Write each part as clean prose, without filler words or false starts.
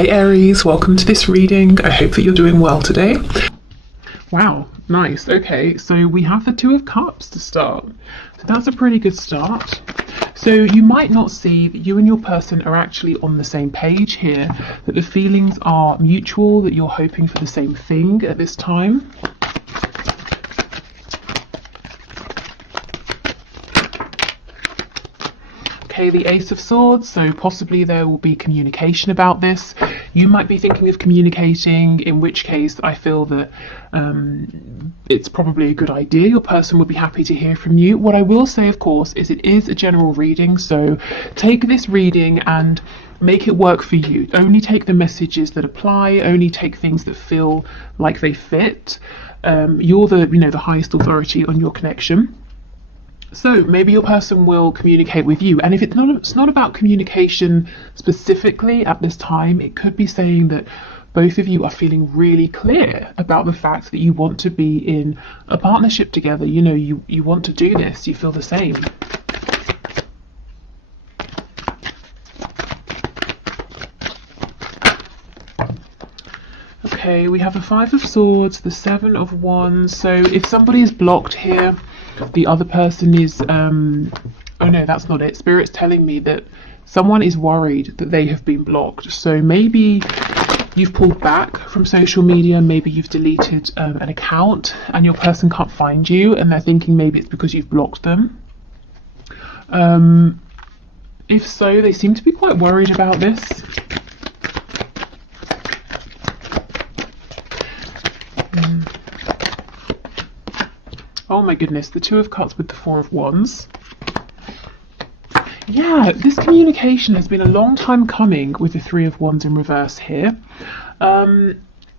Hey Aries, welcome to this reading. I hope that you're doing well today. Wow, nice. Okay, so we have the Two of Cups to start. So that's a pretty good start. So you might not see that you and your person are actually on the same page here, that the feelings are mutual, that you're hoping for the same thing at this time. Okay, the Ace of Swords, so possibly there will be communication about this. You might be thinking of communicating, in which case I feel that it's probably a good idea. Your person would be happy to hear from you. What I will say, of course, is it is a general reading, so take this reading and make it work for you. Only take the messages that apply, only take things that feel like they fit. You're the highest authority on your connection. So maybe your person will communicate with you, and if it's not about communication specifically at this time, it could be saying that both of you are feeling really clear about the fact that you want to be in a partnership together. You want to do this, you feel the same. Okay, we have the Five of Swords, the Seven of Wands. So if somebody is blocked here, the other person is oh no, that's not it. Spirit's telling me that someone is worried that they have been blocked. So maybe you've pulled back from social media, maybe you've deleted an account and your person can't find you, and they're thinking maybe it's because you've blocked them. If so, they seem to be quite worried about this. Oh my goodness, the Two of Cups with the Four of Wands. Yeah, this communication has been a long time coming with the Three of Wands in reverse here.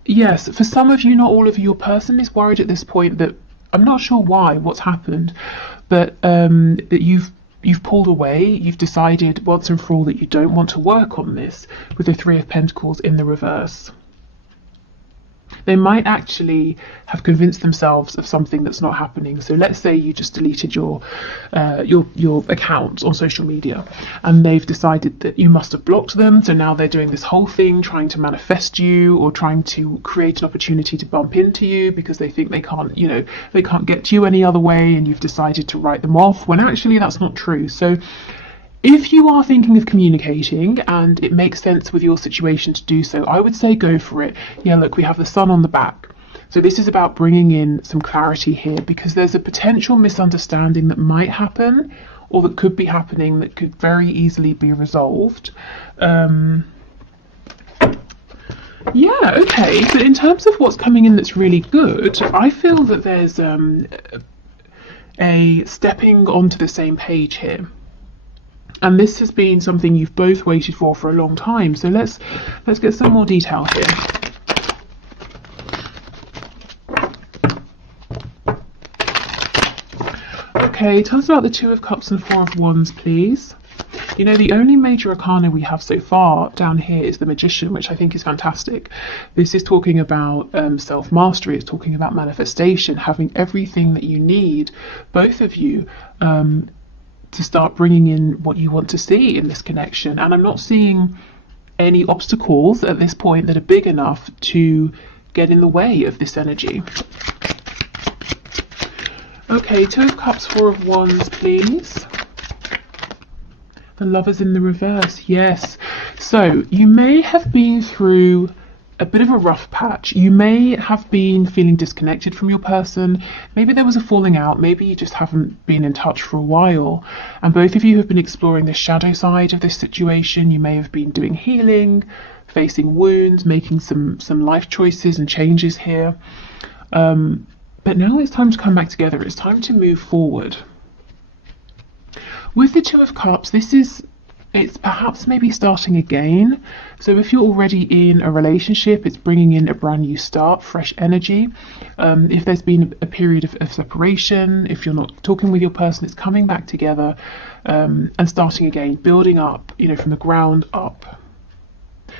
Yes, for some of you, not all of you, your person is worried at this point that, I'm not sure what's happened, but that you've pulled away, you've decided once and for all that you don't want to work on this with the Three of Pentacles in the reverse. They might actually have convinced themselves of something that's not happening. So let's say you just deleted your account on social media, and they've decided that you must have blocked them. So now they're doing this whole thing, trying to manifest you or trying to create an opportunity to bump into you because they think they can't get to you any other way, and you've decided to write them off when actually that's not true. So if you are thinking of communicating and it makes sense with your situation to do so, I would say go for it. Yeah, look, we have the Sun on the back. So this is about bringing in some clarity here, because there's a potential misunderstanding that might happen or that could be happening that could very easily be resolved. Yeah, okay. But in terms of what's coming in that's really good, I feel that there's a stepping onto the same page here. And this has been something you've both waited for a long time. So let's get some more detail here. Okay, tell us about the Two of Cups and Four of Wands, please. The only major arcana we have so far down here is the Magician, which I think is fantastic. This is talking about self-mastery. It's talking about manifestation, having everything that you need, both of you, to start bringing in what you want to see in this connection. And I'm not seeing any obstacles at this point that are big enough to get in the way of this energy. Okay, Two of Cups, Four of Wands, please. The Lovers in the reverse, yes. So you may have been through a bit of a rough patch. You may have been feeling disconnected from your person. Maybe there was a falling out. Maybe you just haven't been in touch for a while. And both of you have been exploring the shadow side of this situation. You may have been doing healing, facing wounds, making some life choices and changes here. But now it's time to come back together. It's time to move forward. With the Two of Cups, it's perhaps maybe starting again. So if you're already in a relationship, it's bringing in a brand new start, fresh energy. If there's been a period of separation, if you're not talking with your person, it's coming back together and starting again, building up, from the ground up.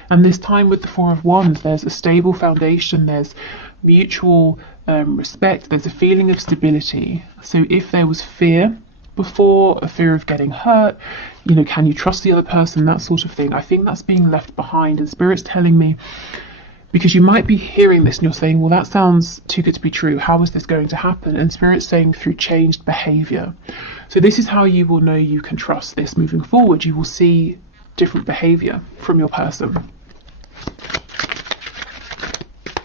And this time with the Four of Wands, there's a stable foundation, there's mutual respect, there's a feeling of stability. So if there was fear before, a fear of getting hurt, you know, can you trust the other person, that sort of thing. I think that's being left behind, and Spirit's telling me, because you might be hearing this and you're saying, well, that sounds too good to be true, how is this going to happen? And Spirit's saying through changed behaviour. So this is how you will know you can trust this moving forward. You will see different behaviour from your person.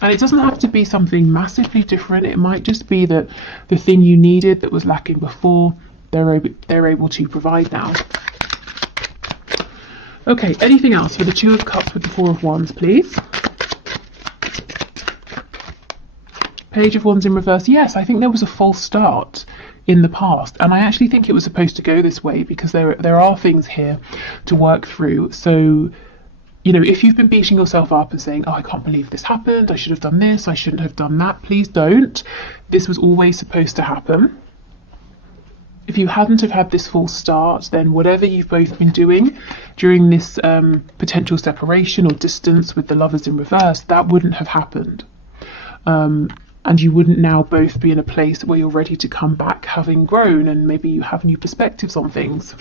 And it doesn't have to be something massively different. It might just be that the thing you needed that was lacking before, they're able to provide now. Okay, anything else for the Two of Cups with the Four of Wands, please? Page of Wands in reverse. Yes, I think there was a false start in the past, and I actually think it was supposed to go this way, because there are things here to work through. So, you know, if you've been beating yourself up and saying, oh, I can't believe this happened, I should have done this, I shouldn't have done that, please don't. This was always supposed to happen. If you hadn't have had this false start, then whatever you've both been doing during this potential separation or distance with the Lovers in reverse, that wouldn't have happened. And you wouldn't now both be in a place where you're ready to come back having grown, and maybe you have new perspectives on things.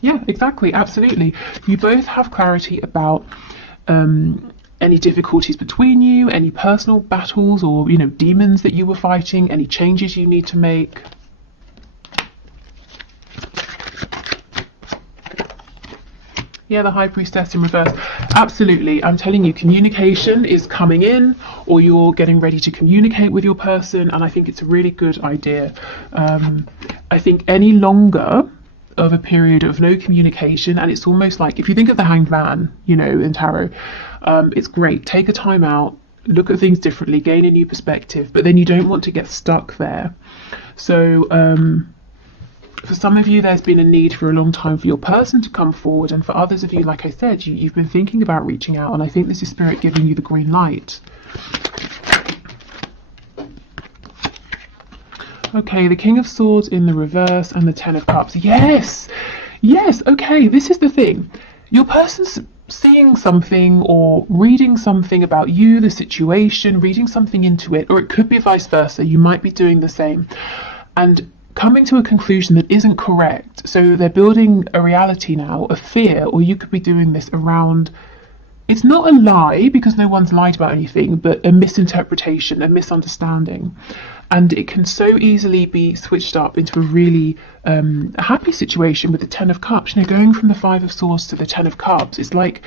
Yeah, exactly, absolutely. You both have clarity about any difficulties between you, any personal battles or, you know, demons that you were fighting, any changes you need to make. Yeah, the High Priestess in reverse. Absolutely. I'm telling you, communication is coming in, or you're getting ready to communicate with your person, and I think it's a really good idea. I think any longer of a period of no communication, and it's almost like, if you think of the Hanged Man, you know, in tarot, it's great. Take a time out, look at things differently, gain a new perspective, but then you don't want to get stuck there. So, for some of you, there's been a need for a long time for your person to come forward, and for others of you, like I said, you've been thinking about reaching out, and I think this is Spirit giving you the green light. Okay, the King of Swords in the reverse and the Ten of Cups. Yes, yes, okay, this is the thing. Your person's seeing something or reading something about you, the situation, reading something into it, or it could be vice versa. You might be doing the same and coming to a conclusion that isn't correct. So they're building a reality now, a fear, or you could be doing this around, it's not a lie because no one's lied about anything, but a misinterpretation, a misunderstanding. And it can so easily be switched up into a really happy situation with the Ten of Cups. You know, going from the Five of Swords to the Ten of Cups, it's like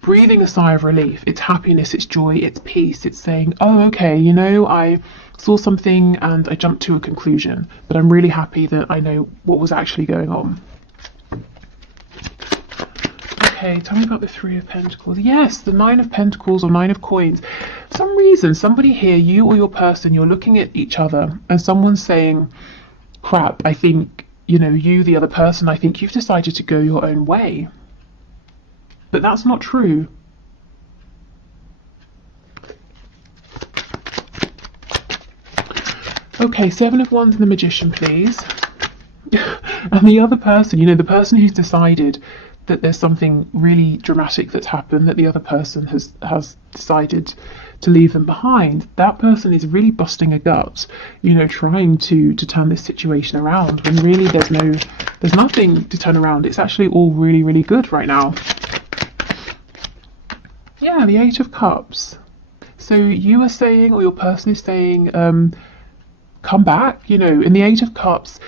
breathing a sigh of relief. It's happiness, it's joy, it's peace. It's saying, oh, okay, you know, I saw something and I jumped to a conclusion, but I'm really happy that I know what was actually going on. Okay, tell me about the Three of Pentacles. Yes, the Nine of Pentacles or Nine of Coins. For some reason, somebody here, you or your person, you're looking at each other and someone's saying, crap, I think, you know, you, the other person, I think you've decided to go your own way. But that's not true. Okay, Seven of Wands and the Magician, please. And the other person, you know, the person who's decided that there's something really dramatic that's happened, that the other person has decided to leave them behind, that person is really busting a gut, you know, trying to turn this situation around, when really there's nothing to turn around. It's actually all really, really good right now. Yeah, the Eight of Cups. So you are saying, or your person is saying, come back, you know, in the Eight of Cups,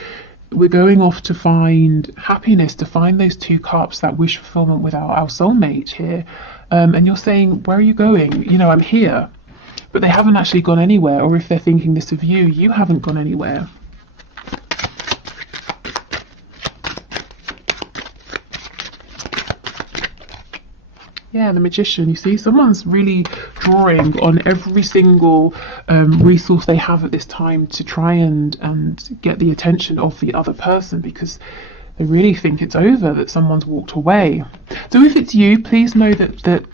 we're going off to find happiness, to find those two cups, that wish fulfillment with our soulmate here. And you're saying, where are you going? You know, I'm here. But they haven't actually gone anywhere. Or if they're thinking this of you, you haven't gone anywhere. Yeah, the Magician, you see, someone's really drawing on every single resource they have at this time to try and get the attention of the other person, because they really think it's over, that someone's walked away. So if it's you, please know that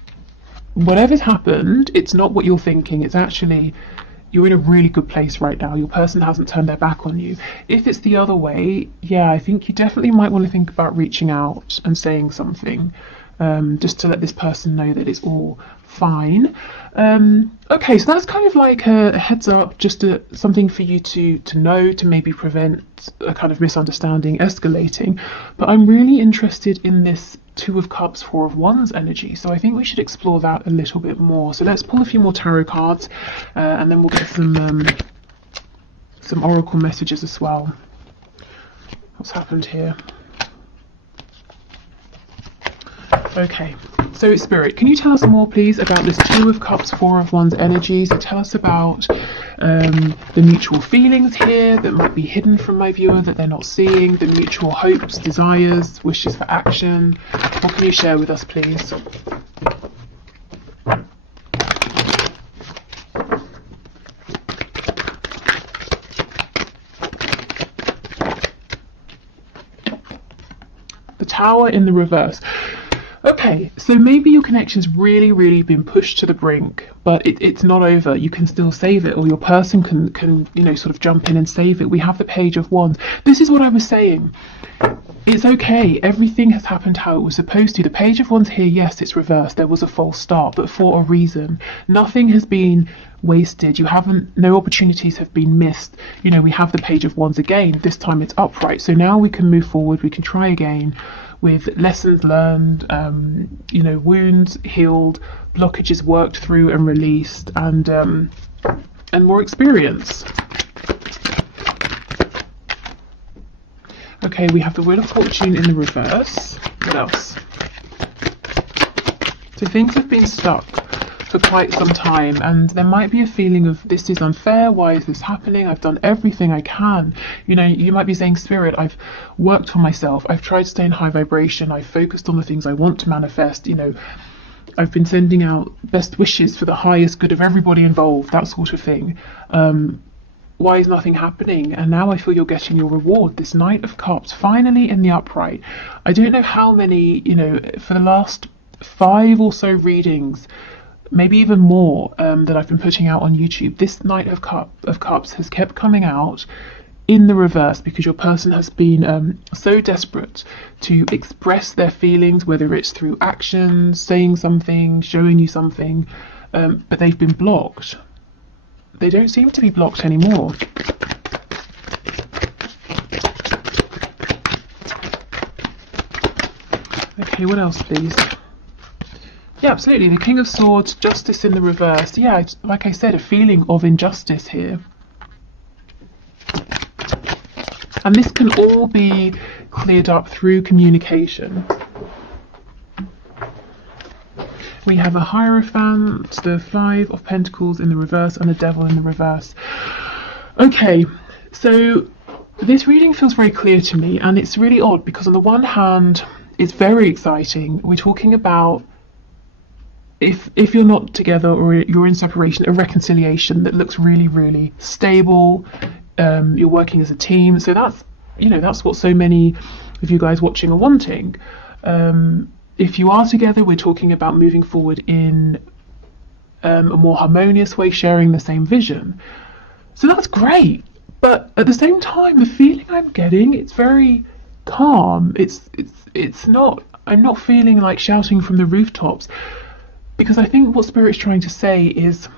whatever's happened, it's not what you're thinking. It's actually, you're in a really good place right now. Your person hasn't turned their back on you. If it's the other way, yeah, I think you definitely might want to think about reaching out and saying something. just to let this person know that it's all fine. Okay, so that's kind of like a heads up, just something for you to know, to maybe prevent a kind of misunderstanding escalating. But I'm really interested in this Two of Cups, Four of Wands energy, so I think we should explore that a little bit more. So let's pull a few more tarot cards, and then we'll get some oracle messages as well. What's happened here? Okay, so Spirit, can you tell us more please about this Two of Cups, Four of Wands energy? So tell us about the mutual feelings here that might be hidden from my viewer, that they're not seeing, the mutual hopes, desires, wishes for action. What can you share with us please? The Tower in the reverse. Okay, so maybe your connection's really been pushed to the brink, but it's not over. You can still save it, or your person can sort of jump in and save it. We have the Page of Wands. This is what I was saying. It's okay. Everything has happened how it was supposed to. The Page of Wands here, yes, it's reversed. There was a false start, but for a reason. Nothing has been wasted. No opportunities have been missed. We have the Page of Wands again. This time it's upright. So now we can move forward. We can try again, with lessons learned, wounds healed, blockages worked through and released, and more experience. Okay, we have the Wheel of Fortune in the reverse. What else? So things have been stuck for quite some time, and there might be a feeling of, this is unfair, why is this happening, I've done everything I can. You might be saying, Spirit, I've worked for myself, I've tried to stay in high vibration, I've focused on the things I want to manifest, I've been sending out best wishes for the highest good of everybody involved, that sort of thing. Why is nothing happening? And now I feel you're getting your reward, this Knight of Cups, finally in the upright. I don't know how many, for the last 5 or so readings, maybe even more, that I've been putting out on YouTube, this Knight of Cups has kept coming out in the reverse, because your person has been so desperate to express their feelings, whether it's through actions, saying something, showing you something, but they've been blocked. They don't seem to be blocked anymore. Okay, what else please? Yeah, absolutely. The King of Swords, Justice in the reverse. Yeah, like I said, a feeling of injustice here. And this can all be cleared up through communication. We have a Hierophant, the Five of Pentacles in the reverse, and the Devil in the reverse. Okay, so this reading feels very clear to me, and it's really odd because on the one hand, it's very exciting. We're talking about, if you're not together or you're in separation, a reconciliation that looks really stable. You're working as a team, so that's what so many of you guys watching are wanting. If you are together, we're talking about moving forward in a more harmonious way, sharing the same vision. So that's great, but at the same time, the feeling I'm getting, it's very calm. It's not. I'm not feeling like shouting from the rooftops. Because I think what Spirit's trying to say is,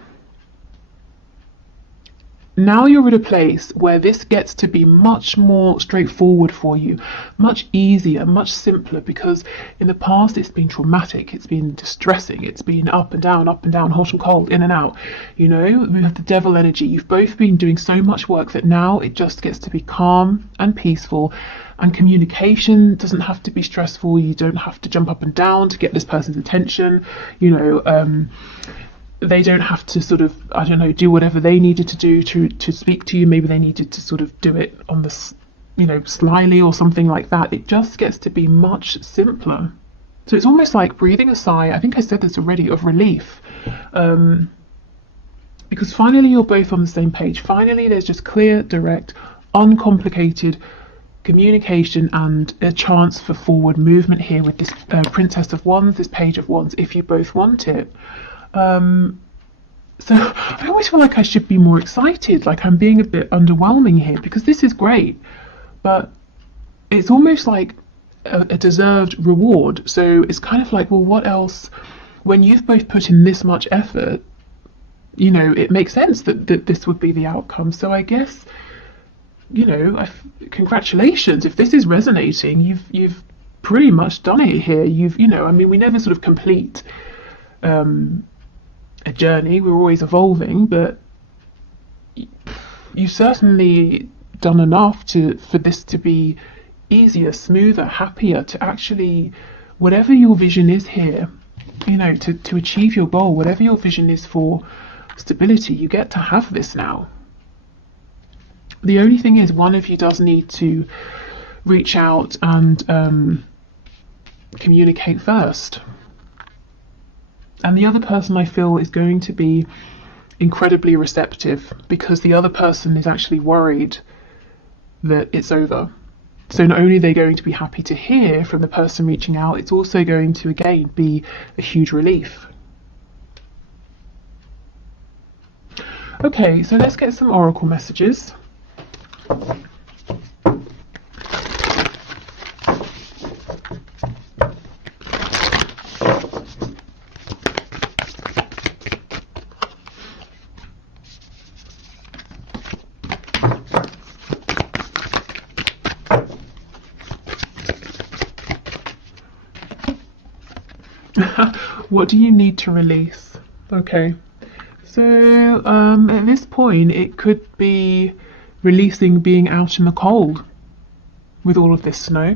now you're at a place where this gets to be much more straightforward for you, much easier, much simpler, because in the past it's been traumatic, it's been distressing, it's been up and down, hot and cold, in and out. We have the Devil energy. You've both been doing so much work that now it just gets to be calm and peaceful, and communication doesn't have to be stressful. You don't have to jump up and down to get this person's attention. They don't have to sort of, do whatever they needed to do to speak to you. Maybe they needed to sort of do it on the, slyly or something like that. It just gets to be much simpler. So it's almost like breathing a sigh, I think I said this already, of relief. Because finally you're both on the same page. Finally there's just clear, direct, uncomplicated communication and a chance for forward movement here with this Princess of Wands, this Page of Wands, if you both want it. So I always feel like I should be more excited, like I'm being a bit underwhelming here, because this is great, but it's almost like a deserved reward. So it's kind of like, well, what else? When you've both put in this much effort, you know, it makes sense that this would be the outcome. So I guess, you know, congratulations. If this is resonating, you've pretty much done it here. You know, I mean, we never sort of complete a journey. We're always evolving, but you certainly done enough for this to be easier, smoother, happier, to actually, whatever your vision is here, you know, to achieve your goal, whatever your vision is for stability, you get to have this now. The only thing is, one of you does need to reach out and communicate first. And the other person, I feel, is going to be incredibly receptive, because the other person is actually worried that it's over. So not only are they going to be happy to hear from the person reaching out, it's also going to, again, be a huge relief. Okay, so let's get some oracle messages. What do you need to release? Okay, so at this point it could be releasing being out in the cold with all of this snow.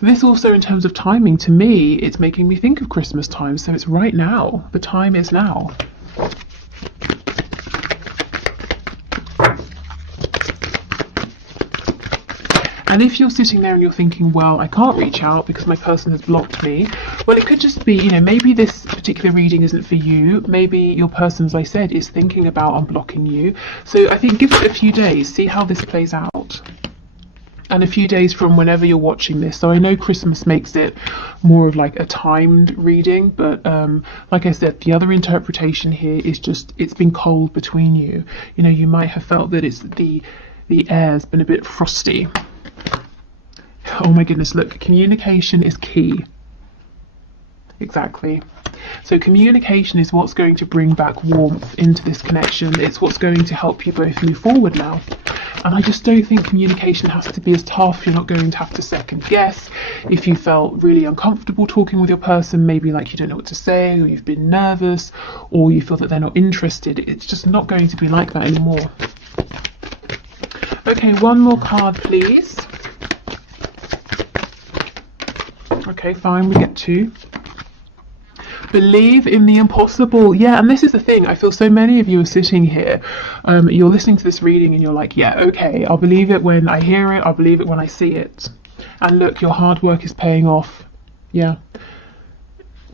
This also, in terms of timing, to me, it's making me think of Christmas time, so it's right now. The time is now. And if you're sitting there and you're thinking, well, I can't reach out because my person has blocked me, well, it could just be, you know, maybe this particular reading isn't for you. Maybe your person, as I said, is thinking about unblocking you. So I think give it a few days, see how this plays out. And a few days from whenever you're watching this. So I know Christmas makes it more of like a timed reading, but like I said, the other interpretation here is just, it's been cold between you. You know, you might have felt that it's the air's been a bit frosty. Oh my goodness, look, communication is key. Exactly. So communication is what's going to bring back warmth into this connection. It's what's going to help you both move forward now. And I just don't think communication has to be as tough. You're not going to have to second guess. If you felt really uncomfortable talking with your person, maybe like you don't know what to say, or you've been nervous, or you feel that they're not interested, it's just not going to be like that anymore. Okay, one more card, please. Okay, fine, we get two. Believe in the impossible. Yeah, and this is the thing. I feel so many of you are sitting here. You're listening to this reading and you're like, yeah, okay, I'll believe it when I hear it. I'll believe it when I see it. And look, your hard work is paying off. Yeah.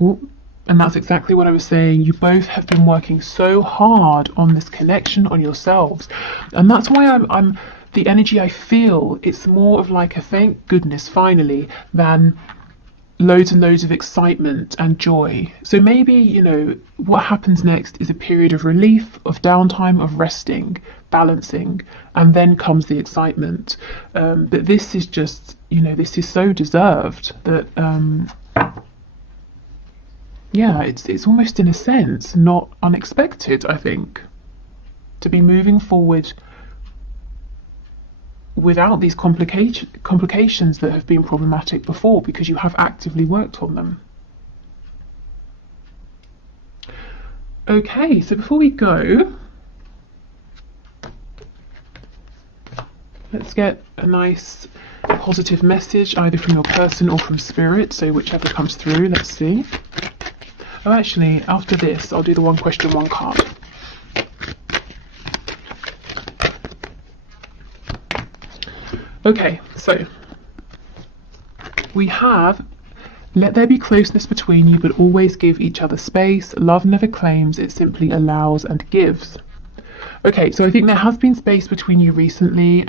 Ooh. And that's exactly what I was saying. You both have been working so hard on this connection, on yourselves. And that's why I'm the energy I feel, it's more of like a thank goodness finally than loads and loads of excitement and joy. So maybe, you know, what happens next is a period of relief, of downtime, of resting, balancing, and then comes the excitement. But this is just, you know, this is so deserved that, yeah, it's almost in a sense not unexpected, I think, to be moving forward without these complications that have been problematic before, because you have actively worked on them. Okay, so before we go, let's get a nice positive message either from your person or from spirit, so whichever comes through. Let's see. Oh, actually, after this I'll do the one question, one card. Okay, so we have, let there be closeness between you, but always give each other space. Love never claims, it simply allows and gives. Okay, so I think there has been space between you recently,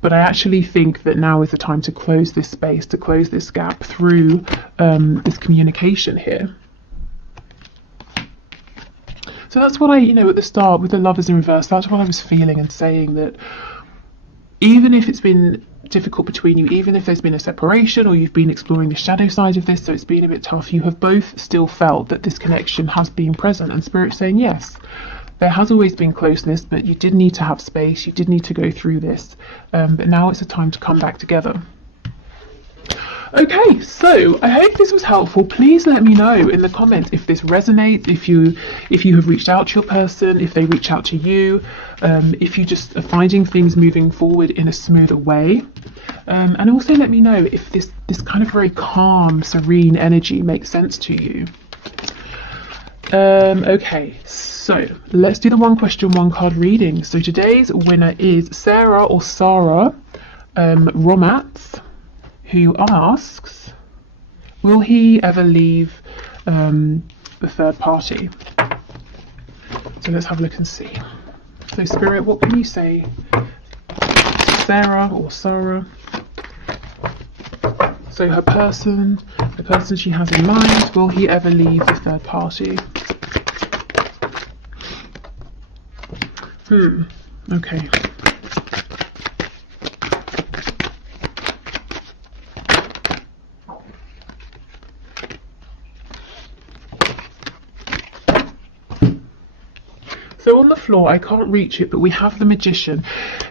but I actually think that now is the time to close this space, to close this gap through this communication here. So that's what I, you know, at the start with the Lovers in reverse, that's what I was feeling and saying, that even if it's been difficult between you, even if there's been a separation or you've been exploring the shadow side of this, so it's been a bit tough, you have both still felt that this connection has been present, and Spirit's saying yes, there has always been closeness, but you did need to have space, you did need to go through this, but now it's a time to come back together. Okay, so I hope this was helpful. Please let me know in the comments if this resonates, if you have reached out to your person, if they reach out to you, if you just are finding things moving forward in a smoother way. And also let me know if this kind of very calm, serene energy makes sense to you. Okay, so let's do the one question, one card reading. So today's winner is Sarah or Sarah Romats, who asks, will he ever leave the third party? So let's have a look and see. So Spirit, what can you say? Sarah or Sarah. So the person she has in mind, will he ever leave the third party? Okay. So on the floor, I can't reach it, but we have the Magician.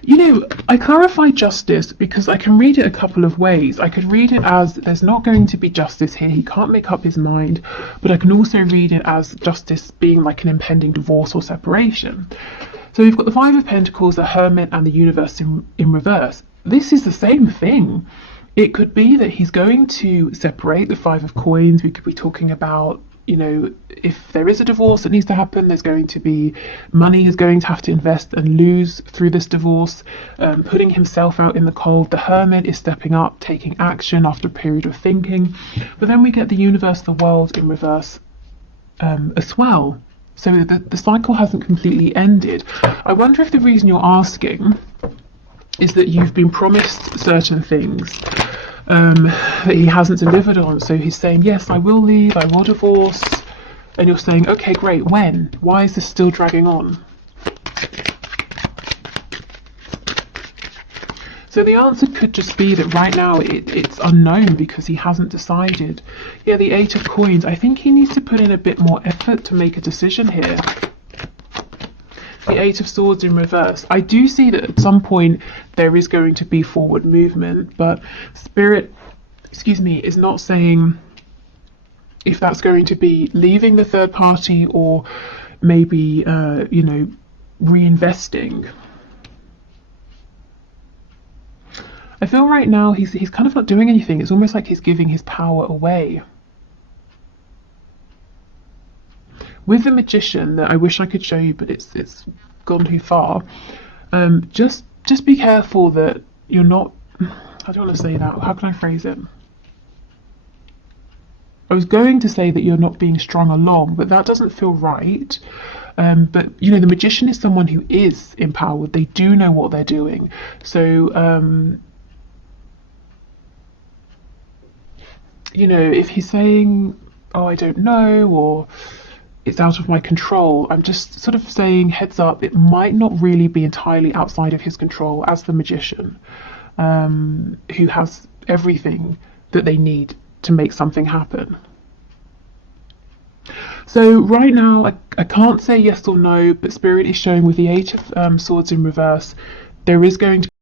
You know, I clarify justice because I can read it a couple of ways. I could read it as there's not going to be justice here, he can't make up his mind, but I can also read it as justice being like an impending divorce or separation. So we've got the Five of Pentacles, the Hermit, and the Universe in reverse. This is the same thing. It could be that he's going to separate. The Five of Coins, we could be talking about, you know, if there is a divorce that needs to happen, there's going to be money he's going to have to invest and lose through this divorce, putting himself out in the cold. The Hermit is stepping up, taking action after a period of thinking. But then we get the Universe, the World in reverse as well. So the cycle hasn't completely ended. I wonder if the reason you're asking is that you've been promised certain things that he hasn't delivered on. So he's saying, yes, I will leave, I will divorce. And you're saying, okay, great, when? Why is this still dragging on? So the answer could just be that right now it's unknown because he hasn't decided. Yeah, the Eight of Coins, I think he needs to put in a bit more effort to make a decision here. The Eight of Swords in reverse. I do see that at some point there is going to be forward movement, but Spirit, is not saying if that's going to be leaving the third party or maybe, you know, reinvesting. I feel right now he's kind of not doing anything. It's almost like he's giving his power away. With the Magician, that I wish I could show you, but it's gone too far. Just be careful that you're not. I don't want to say that. How can I phrase it? I was going to say that you're not being strung along, but that doesn't feel right. But you know, the Magician is someone who is empowered. They do know what they're doing. So you know, if he's saying, oh, I don't know, or it's out of my control, I'm just sort of saying, heads up, it might not really be entirely outside of his control as the Magician, who has everything that they need to make something happen. So right now, I can't say yes or no, but Spirit is showing with the Eight of Swords in reverse, there is going to